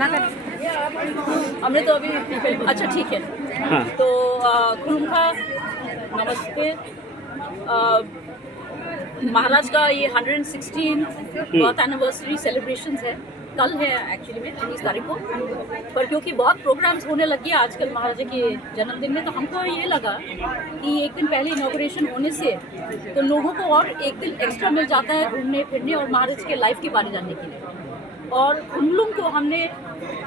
हमने तो अभी अच्छा ठीक है। हाँ। तो खुलुमखा, नमस्ते। महाराज का ये 116 बर्थ एनिवर्सरी सेलिब्रेशंस है, कल है एक्चुअली में 19 तारीख को। पर क्योंकि बहुत प्रोग्राम्स होने लगे आजकल महाराजा के जन्मदिन में, तो हमको ये लगा कि एक दिन पहले इनॉग्रेशन होने से तो लोगों को और एक दिन एक्स्ट्रा मिल जाता है घूमने फिरने और महाराज के लाइफ के बारे जानने के लिए। और खुमलुंग को हमने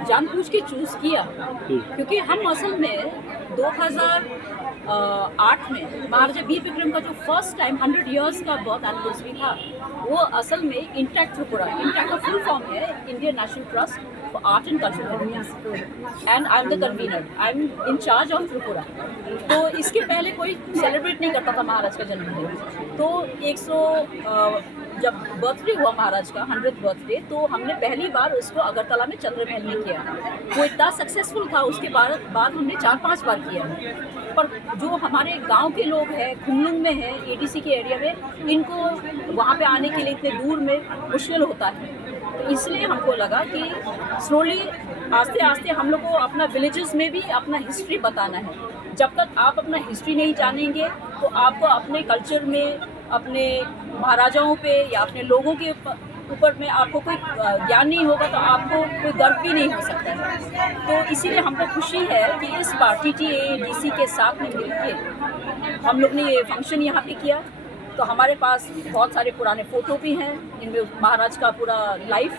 जानबूझ के चूज़ किया क्योंकि हम असल में 2008 में महाराजा वीर विक्रम का जो फर्स्ट टाइम 100 इयर्स का बर्थ एनिवर्सरी था, वो असल में इंटैक्ट त्रिपुरा, इंटैक्ट का फुल फॉर्म है Indian national trust for art and cultural heritage, and I am the convener, I am in charge of Tripura. तो इसके पहले कोई सेलिब्रेट नहीं करता था महाराज का जन्मदिन। तो 100 जब बर्थडे हुआ महाराज का 100th बर्थडे, तो हमने पहली बार उसको अगरतला में चंद्रमहल में किया। वो इतना सक्सेसफुल था, उसके बाद हमने 4-5 बार किया। पर जो हमारे गांव के लोग हैं, खुमलुंग में हैं, एडीसी के एरिया में, इनको वहाँ पे आने के लिए इतने दूर में मुश्किल होता है। तो इसलिए हमको लगा कि स्लोली आस्ते आस्ते हम लोग को अपना विलेजेस में भी अपना हिस्ट्री बताना है। जब तक आप अपना हिस्ट्री नहीं जानेंगे तो आपको अपने कल्चर में, अपने महाराजाओं पे या अपने लोगों के ऊपर में आपको कोई ज्ञान नहीं होगा तो आपको कोई गर्व भी नहीं हो सकता है। तो इसीलिए हमको खुशी है कि इस बार TTA-DC के साथ में मिलकर हम लोग ने ये फंक्शन यहाँ पे किया। तो हमारे पास बहुत सारे पुराने फ़ोटो भी हैं, इनमें महाराज का पूरा लाइफ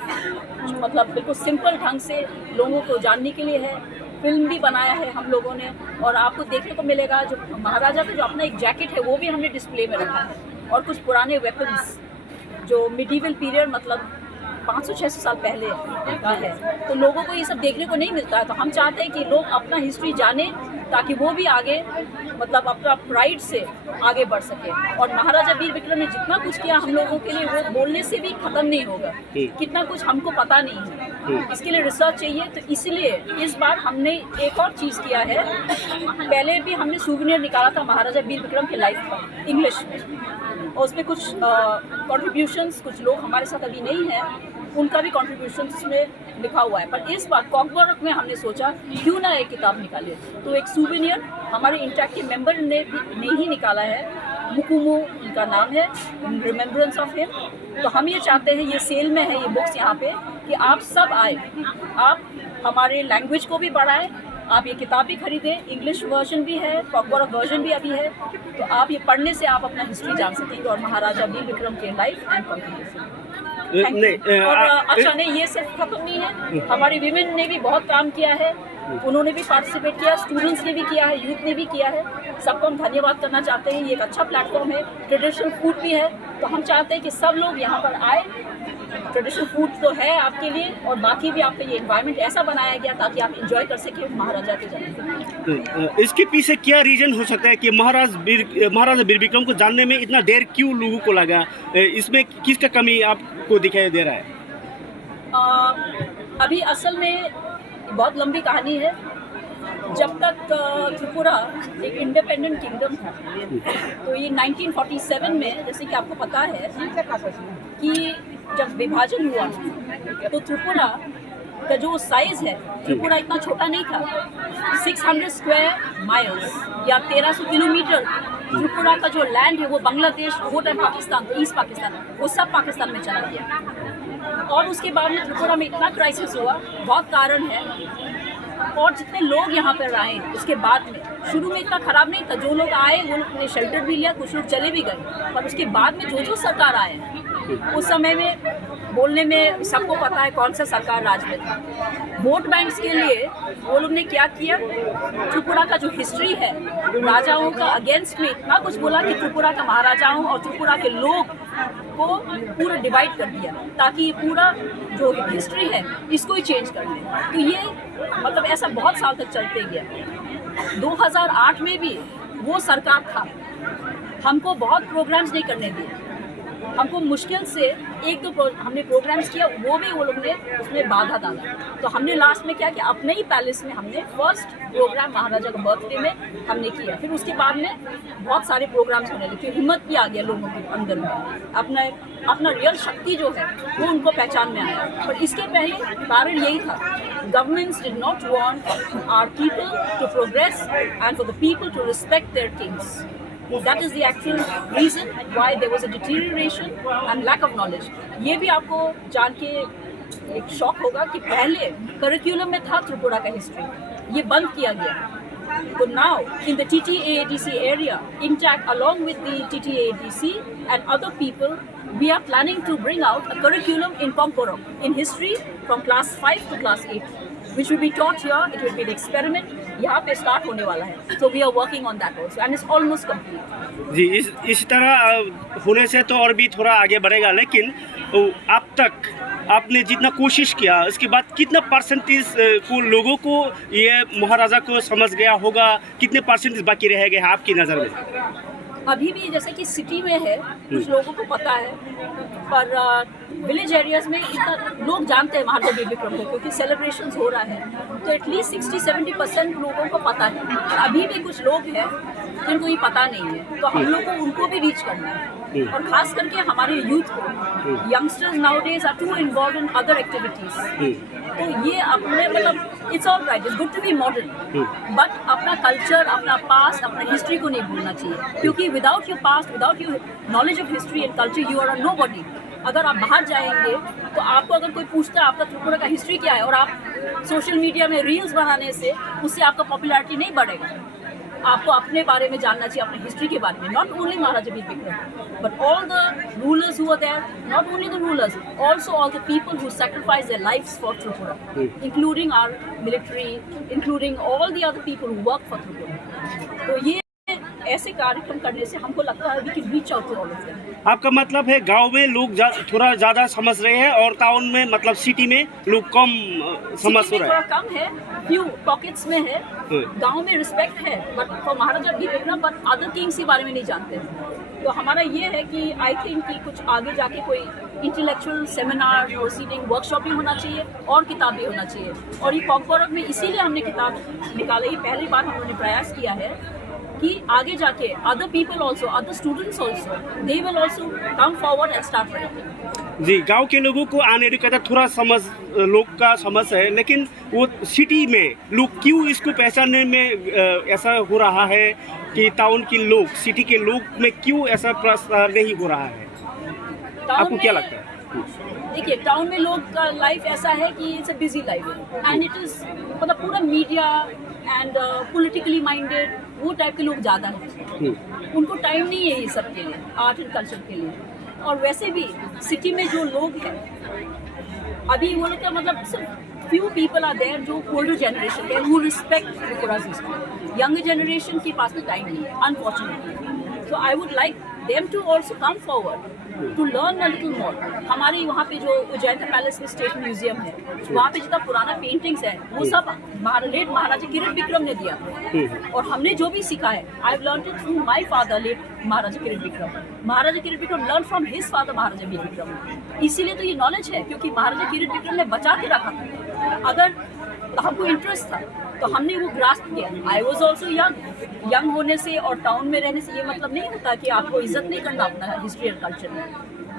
मतलब बिल्कुल सिंपल ढंग से लोगों को जानने के लिए है। फिल्म भी बनाया है हम लोगों ने, और आपको देखने को मिलेगा जो महाराजा का जो अपना एक जैकेट है वो भी हमने डिस्प्ले में रखा है, और कुछ पुराने वेपन्स जो मिडीवल पीरियड मतलब 500-600 साल पहले का है। तो लोगों को ये सब देखने को नहीं मिलता है। तो हम चाहते हैं कि लोग अपना हिस्ट्री जाने ताकि वो भी आगे मतलब अपना प्राइड से आगे बढ़ सके। और महाराजा वीर विक्रम ने जितना कुछ किया हम लोगों के लिए, वो बोलने से भी ख़त्म नहीं होगा। कितना कुछ हमको पता नहीं है, इसके लिए रिसर्च चाहिए। तो इसलिए इस बार हमने एक और चीज़ किया है। पहले भी हमने सूवेनियर निकाला था महाराजा वीर विक्रम के लाइफ पर इंग्लिश में, और उसमें कुछ कॉन्ट्रीब्यूशंस, कुछ लोग हमारे साथ अभी नहीं हैं, उनका भी कॉन्ट्रीब्यूशन इसमें लिखा हुआ है। पर इस बार कॉकबर्ग में हमने सोचा क्यों ना एक किताब निकाले। तो एक सूवेनियर हमारे इंटैक्ट के मेंबर ने ही निकाला है, मुकुमो उनका नाम है, रिमेम्बरेंस ऑफ हिम। तो हम ये चाहते हैं, ये सेल में है ये बुक्स यहाँ पे, कि आप सब आए, आप हमारे लैंग्वेज को भी बढ़ाएं, आप ये किताब भी खरीदें। इंग्लिश वर्जन भी है, कॉकबर्ग वर्जन भी अभी है। तो आप ये पढ़ने से आप अपना हिस्ट्री जान सकेंगे और महाराजा वीर विक्रम के लाइफ एंड कॉन्ट्रीब्यूशन। और अच्छा नहीं, ये सिर्फ खत्म नहीं है, हमारी विमेन ने भी बहुत काम किया है, उन्होंने भी पार्टिसिपेट किया, स्टूडेंट्स ने भी किया है, यूथ ने भी किया है। सबको हम धन्यवाद करना चाहते हैं। ये एक अच्छा प्लेटफॉर्म है, ट्रेडिशनल फूड भी है। तो हम चाहते हैं कि सब लोग यहाँ पर आए। ट्रेडिशनल फूड तो है आपके लिए, और बाकी भी आपके ये एनवायरनमेंट ऐसा बनाया गया ताकि आप एंजॉय कर सकें महाराजा के जन्मदिन। इसके पीछे क्या रीजन हो सकता है कि महाराजा वीर विक्रम को जानने में इतना देर क्यों लोगों को लगा? इसमें किसका कमी आपको दिखाई दे रहा है? अभी असल में बहुत लंबी कहानी है। जब तक त्रिपुरा एक इंडिपेंडेंट किंगडम था, तो ये 1947 में, जैसे कि आपको पता है कि जब विभाजन हुआ तो त्रिपुरा का जो साइज़ है, त्रिपुरा इतना छोटा नहीं था। 600 स्क्वायर माइल्स या 1300 किलोमीटर त्रिपुरा का जो लैंड है, वो बांग्लादेश, वो टाइम पाकिस्तान, ईस्ट पाकिस्तान, वो सब पाकिस्तान में चला गया। और उसके बाद में त्रिपुरा में इतना क्राइसिस हुआ, बहुत कारण है। और जितने लोग यहाँ पर आए उसके बाद में, शुरू में इतना ख़राब नहीं था। जो लोग आए वो लोग ने शेल्टर भी लिया, कुछ लोग चले भी गए। पर उसके बाद में जो सरकार आए, उस समय में बोलने में सबको पता है कौन सा सरकार राज में था। वोट बैंक्स के लिए वो लोग ने क्या किया, त्रिपुरा का जो हिस्ट्री है, राजाओं का अगेंस्ट में इतना कुछ बोला कि त्रिपुरा का महाराजाओं और त्रिपुरा के लोग को पूरा डिवाइड कर दिया, ताकि ये पूरा जो हिस्ट्री है इसको ही चेंज कर दे। तो ये मतलब ऐसा बहुत साल तक चलते गया। 2008 में भी वो सरकार था, हमको बहुत प्रोग्राम्स नहीं करने दिए। हमको मुश्किल से एक दो हमने प्रोग्राम्स किया, वो भी वो लोग ने उसमें बाधा डाला। तो हमने लास्ट में क्या किया, अपने ही पैलेस में हमने फर्स्ट प्रोग्राम महाराजा का बर्थडे में हमने किया। फिर उसके बाद में बहुत सारे प्रोग्राम्स होने लगे, हिम्मत भी आ गया लोगों के अंदर में, अपना रियल शक्ति जो है वो उनको पहचान में आया। पर इसके पहले कारण यही था Governments did not want our people to progress and for the people to respect their kings. That is the actual reason why there was a deterioration and lack of knowledge. ये भी आपको जान के एक शॉक होगा कि पहले curriculum में था त्रिपुरा का हिस्ट्री, ये बंद किया गया। So now in the TTAADC area, intact along with the TTAADC and other people, we are planning to bring out a curriculum in Pomporam in history from class 5 to class 8, which will be taught here. It will be an experiment. यहाँ पे start होने वाला है. So we are working on that also, and it's almost complete. जी, इस तरह होने से तो और भी थोड़ा आगे बढ़ेगा, लेकिन अब तक आपने जितना कोशिश किया उसके बाद कितना परसेंटेज को लोगों को ये महाराजा को समझ गया होगा, कितने परसेंटेज बाकी रह गए हैं आपकी नज़र में? अभी भी जैसे कि सिटी में है कुछ लोगों को पता है, पर विलेज एरियाज में इतना लोग जानते हैं महाराजा वीर विक्रम को क्योंकि सेलिब्रेशंस हो रहा है, तो एटलीस्ट 60-70% लोगों को पता है। अभी भी कुछ लोग हैं जिनको ये पता नहीं है, तो हम लोग को उनको भी रीच करना है, और खास करके हमारे यूथ को। Youngsters nowadays are too involve in other activities, तो ये अपने मतलब it's all right, it's good to be modern, but अपना कल्चर, अपना पास्ट, अपना हिस्ट्री को नहीं भूलना चाहिए, क्योंकि without your past, without your knowledge of history and culture, you are a nobody. अगर आप बाहर जाएंगे तो आपको अगर कोई पूछता है आपका त्रिपुरा का हिस्ट्री क्या है, और आप सोशल मीडिया में रील्स बनाने से उससे आपका पॉपुलैरिटी नहीं बढ़ेगा। आपको अपने बारे में जानना चाहिए, अपने हिस्ट्री के बारे में, not only Maharaja Veer Bikram but all the rulers who were there, not only the rulers, also all the people who sacrifice their lives for Tripura, including our military, including all the other people who work for Tripura. तो ये ऐसे कार्यक्रम करने से हमको लगता है we can reach out to all of them. आपका मतलब है गांव में लोग थोड़ा ज़्यादा समझ रहे हैं और टाउन में मतलब सिटी में लोग कम समझ रहे हैं? थोड़ा कम है, फ्यू पॉकेट्स में है, गांव में रिस्पेक्ट है, but for Maharaja Bir Bikram but other Kings के बारे में नहीं जानते। तो हमारा ये है कि आई थिंक कि कुछ आगे जाके कोई इंटेलेक्चुअल सेमिनार, प्रोसीडिंग, वर्कशॉप भी होना चाहिए और किताब भी होना चाहिए। और ये पोम्पोरम में इसीलिए हमने किताब निकाला, ये पहली बार हम लोगों ने प्रयास किया है कि आगे जाके other people also, other students also, they will also come forward and start writing. जी, गांव के लोगों को अनएडुकेटेड थोड़ा समझ लोग का समझ है, लेकिन वो सिटी में लोग क्यों इसको पहचानने में ऐसा हो रहा है कि टाउन के लोग, सिटी के लोग में क्यों ऐसा प्रसार नहीं हो रहा है? आपको क्या लगता है? देखिए, टाउन में लोग का लाइफ ऐसा है कि it's a busy life and it is मतलब पूरा मीडिया एंड पॉलिटिकली माइंडेड वो टाइप के लोग ज़्यादा हैं, उनको टाइम नहीं है ये सब के लिए, आर्ट एंड कल्चर के लिए। और वैसे भी सिटी में जो लोग हैं अभी वो लोग का मतलब सिर्फ फ्यू पीपल आर देयर जो ओल्डर जनरेशन है who respect Tripura's history. Younger generation के पास में टाइम नहीं है unfortunately, so I would like them to also come forward to learn a little more. हमारे वहाँ पे जो उज्जैन पैलेस में स्टेट म्यूजियम है, वहाँ पे जितना पुराना पेंटिंग्स है वो सब लेट महाराजा किरीट विक्रम ने दिया, और हमने जो भी सीखा है I have learned it through my father late Maharaja Kirit Vikram. Maharaja Kirit Vikram learn from his father Maharaja वीर विक्रम, इसीलिए तो ये नॉलेज है क्योंकि महाराजा किरीट विक्रम ने बचा के रखा था। अगर हमको इंटरेस्ट था तो हमने वो ग्रास्प किया। आई वॉज ऑल्सो यंग होने से और टाउन में रहने से ये मतलब नहीं होता कि आपको इज्जत नहीं करना अपना हिस्ट्री एंड कल्चर में।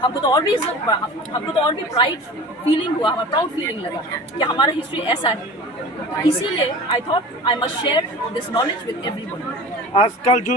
हमको तो और भी इज्जत, हमको तो और भी प्राइड फीलिंग हुआ, हमारा प्राउड फीलिंग लगा कि हमारा हिस्ट्री ऐसा है। इसीलिए I thought I must share this knowledge with everyone. आजकल जो